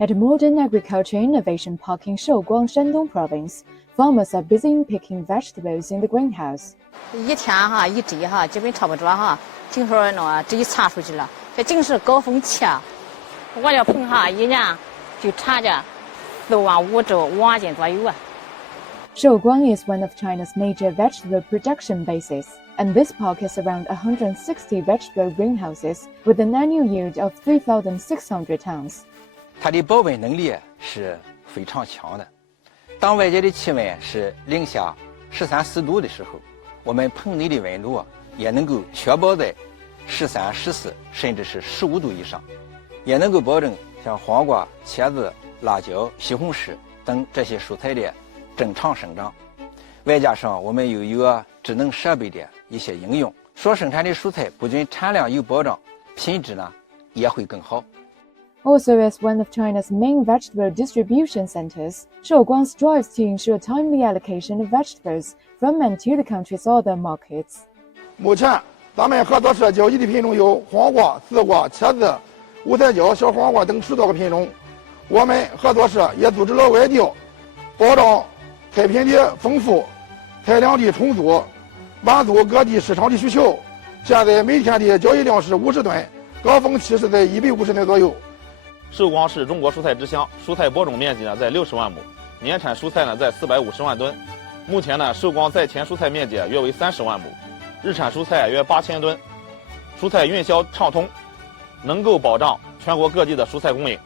At a modern agriculture innovation park in Shouguang, Shandong Province, farmers are busy in picking vegetables in the greenhouse. 一天一摘基本差不多净说这一查出去了，这净是高峰期我要碰一年就产着4.5至5万斤左右Shouguang is one of China's major vegetable production bases, and this park has around 160 vegetable greenhouses with an annual yield of 3,600 tons. 它的保温能力是非常强的。当外界的气温是零下13、14度的时候，我们棚内的温度也能够确保在13、14甚至是15度以上，也能够保证像黄瓜、茄子、辣椒、西红柿等这些蔬菜的正常生长。外加上我们又有智能设备的一些应用，所生产的蔬菜不仅产量有保障，品质呢也会更好。Also, as one of China's main vegetable distribution centers, Shouguang strives to ensure timely allocation of vegetables from and to the country's other markets. 目前，咱们合作社交易的品种有黄瓜、丝瓜、茄子、五彩椒、小黄瓜等10多个品种。我们合作社也组织了外调，保障菜品的丰富、菜量的充足，满足各地市场的需求。现在每天的交易量是50吨，高峰期是在150吨左右。寿光是中国蔬菜之乡，蔬菜播种面积在60万亩，年产蔬菜在450万吨。目前寿光在前蔬菜面积约为30万亩，日产蔬菜约8000吨，蔬菜运销畅通，能够保障全国各地的蔬菜供应。